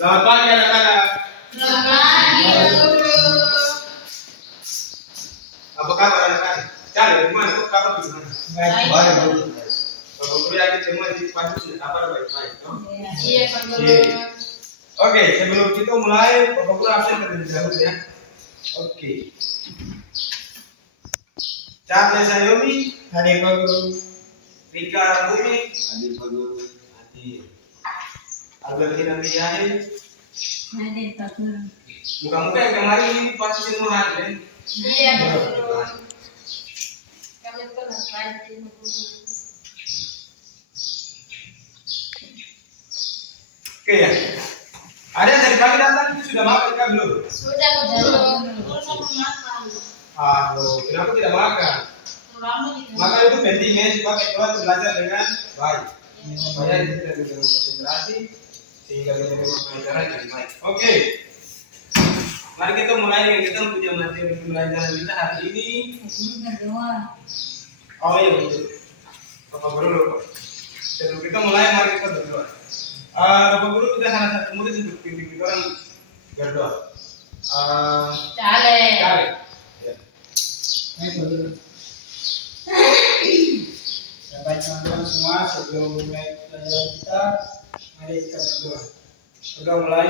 Selamat pagi anak-anak. Selamat pagi, Pak Guru. Apa kabar anak-anak? Cari gimana? Kok kabar gimana? Baik. Bapak Guru yakin semua di pagi sudah kabar baik-baik, no? Iya, Pak Guru. Oke. Oke, sebelum kita mulai, Bapak Guru absen terlebih dahulu ya. Oke. Charles Sayomi, Hari Pak Guru. Rika Bumi, Hari Pak Guru. Adi. Albertina Miyahe. Hadir, Pak Guru. Muka-muka yang kemarin ini pasti semua hadir. Iya, Pak Guru. Kami pun akan di Guru. Oke ya. Ada yang dari pagi datang sudah makan kan belum? Sudah, Pak Guru. Guru sama makan. Aduh, kenapa tidak makan? Lama gitu. Maka itu penting ya supaya kita belajar dengan baik. Supaya kita bisa konsentrasi sehingga kita bisa pelajaran dengan baik. Oke. Mari kita mulai dengan kita punya materi pembelajaran kita hari ini. Guru berdoa. Oh iya betul. Bapak Guru lupa. Sebelum kita mulai mari kita berdoa. Bapak Guru kita salah satu murid untuk pimpin kita orang berdoa. Cale. Cari. Ya. Hai Pak Guru. Bapak teman-teman semua, sebelum mulai pelajaran kita, mari kita berdoa. Berdoa mulai.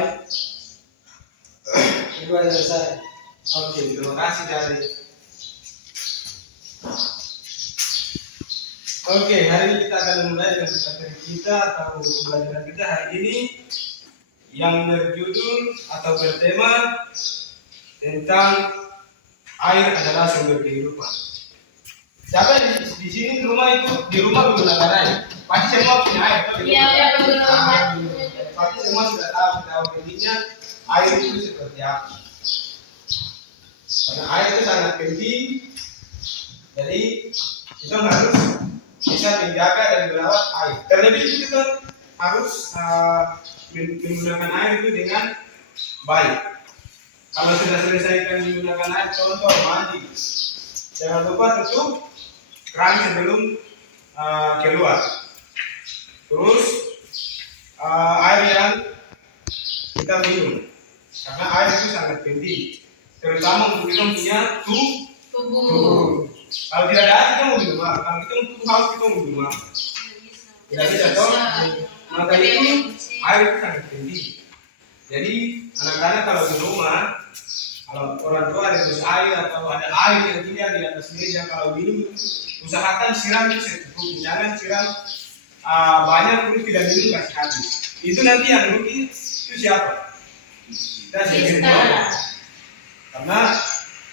Berdoa selesai. Oke, terima kasih Cari. Oke, hari ini kita akan memulai dengan materi kita atau pembelajaran kita hari ini yang berjudul atau bertema tentang air adalah sumber kehidupan. Siapa di sini di rumah menggunakan air? Pasti semua punya air. Iya, Pak Guru. Pasti semua sudah tahu pentingnya air itu seperti apa. Karena air itu sangat penting, jadi kita harus bisa menjaga dan merawat air. Terlebih itu kita harus menggunakan air itu dengan baik. Kalau sudah selesai menggunakan air, contoh mandi, jangan lupa tutup keran sebelum keluar. Terus air yang kita minum, karena air itu sangat penting, terutama untuk kita punya tubuh. Kalau tidak ada air kita mau minum apa? Kalau kita untuk haus kita mau minum apa? Tidak bisa toh. Maka itu air itu sangat penting. Jadi anak-anak kalau di rumah, kalau orang tua ada dus air atau ada air yang tidak di atas meja, kalau minum usahakan siram itu secukupnya, jangan siram banyak terus tidak minum kasih habis. Itu nanti yang rugi itu siapa? Kita sendiri. Karena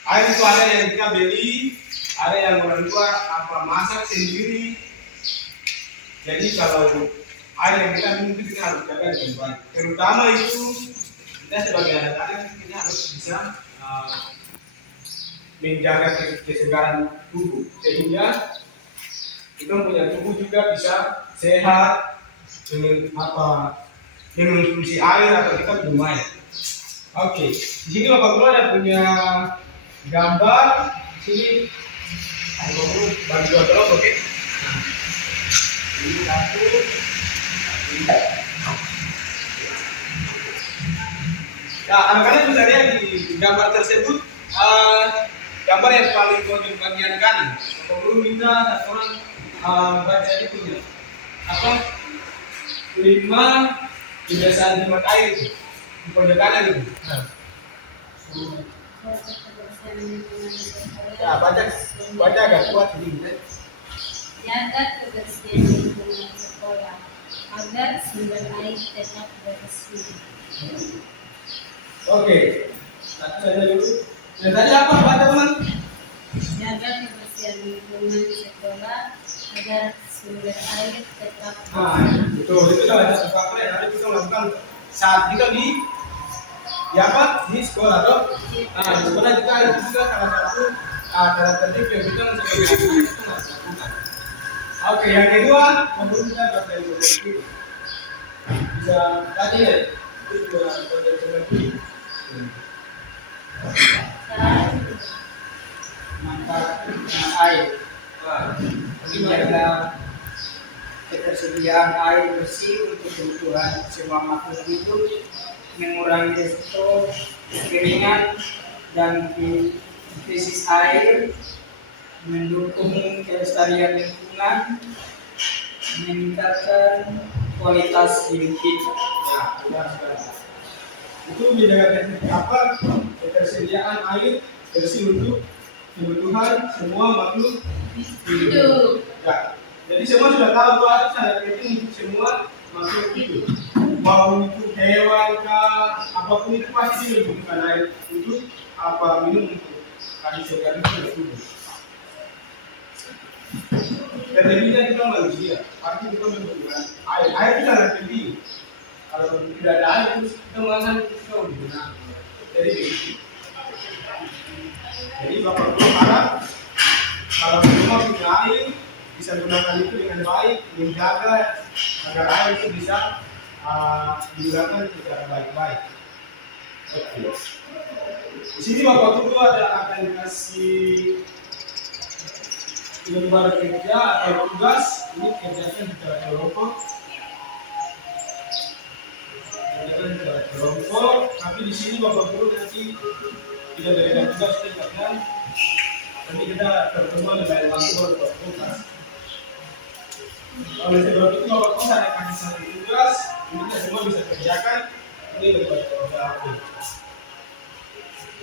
air itu ada yang kita beli, ada yang orang tua masak sendiri. Jadi kalau air yang kita minum itu kita harus jaga dengan baik. Terutama itu kita sebagai anak-anak kita harus bisa menjaga kesegaran tubuh sehingga kita punya tubuh juga bisa sehat dengan fungsi air atau kita minum air. Oke, di sini Bapak Guru ada punya gambar. Di sini Bapak Guru bagi dua kelompok, oke? Ini satu. Nah, anak-anak bisa lihat di gambar tersebut, gambar yang paling pojok bagian kanan. Bapak Guru minta satu orang baca itu ya. Apa? 5 kebiasaan hemat air itu di pojok kanan itu. Ya, baca agak kuat ini. Jaga kebersihan lingkungan sekolah agar sumber air tetap bersih. Oke, satu saja dulu. Tadi apa baca teman? Jaga kebersihan lingkungan sekolah agar sumber air tetap Betul. Itu salah satu faktor yang harus kita lakukan saat kita di di sekolah toh. Di sekolah juga itu juga salah satu cara tertib yang kita sebagai anak-anak itu harus lakukan. Oke, yang kedua, menurut kita baca itu bisa tadi ya, itu juga baca seperti Manfaat air. Menjaga ketersediaan air bersih untuk kebutuhan semua makhluk hidup mengurangi risiko kekeringan dan krisis air, mendukung kelestarian lingkungan, meningkatkan kualitas hidup kita. Nah, benar sekali. Itu menjaga apa ketersediaan air bersih untuk kebutuhan semua makhluk hidup. Ya. Jadi semua sudah tahu bahwa air sangat penting untuk semua makhluk hidup. Mau itu hewan kah, apapun itu pasti dibutuhkan air untuk apa minum untuk kami segar itu hidup. Terlebihnya kita manusia, pasti kita membutuhkan air. Air itu sangat penting. Kalau tidak ada air terus kita makan kita gimana? Jadi begitu. Jadi Bapak Guru harap kalau semua punya air bisa gunakan itu dengan baik, menjaga agar air itu bisa digunakan secara baik-baik. Oke. Di sini Bapak Guru akan kasih lembar kerja atau tugas ini kerjakan secara kelompok. Tapi di sini Bapak Guru nanti tidak berikan tugas kerjakan. Nanti kita pertemuan di lain waktu baru Bapak Guru kan. Oleh sebab itu Bapak Guru saya kasih satu tugas, ini kita semua bisa kerjakan. Ini lembar kerja apa?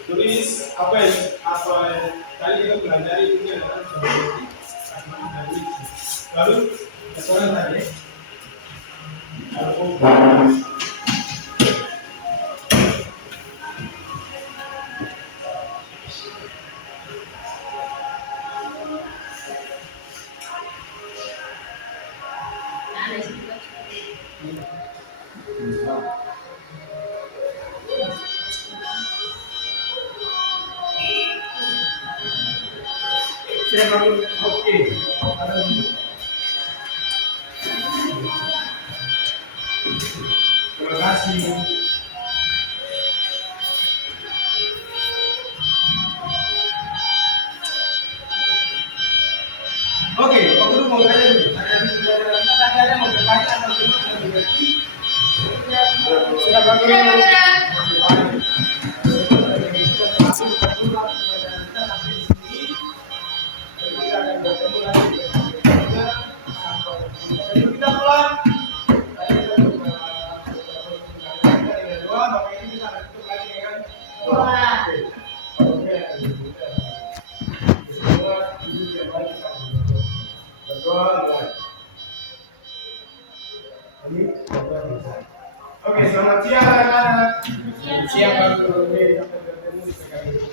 Tulis apa yang tadi kita pelajari ini adalah sebagai lalu sekarang tadi saya baru oke. Terima kasih. Oke, Bapak Guru mau tanya dulu. Ada mau bertanya atau cuma sudah mengerti? Sudah Bapak Guru. Kita pulang. Oke, selamat siang anak-anak. Siang Pak Guru. Sampai bertemu di sekali.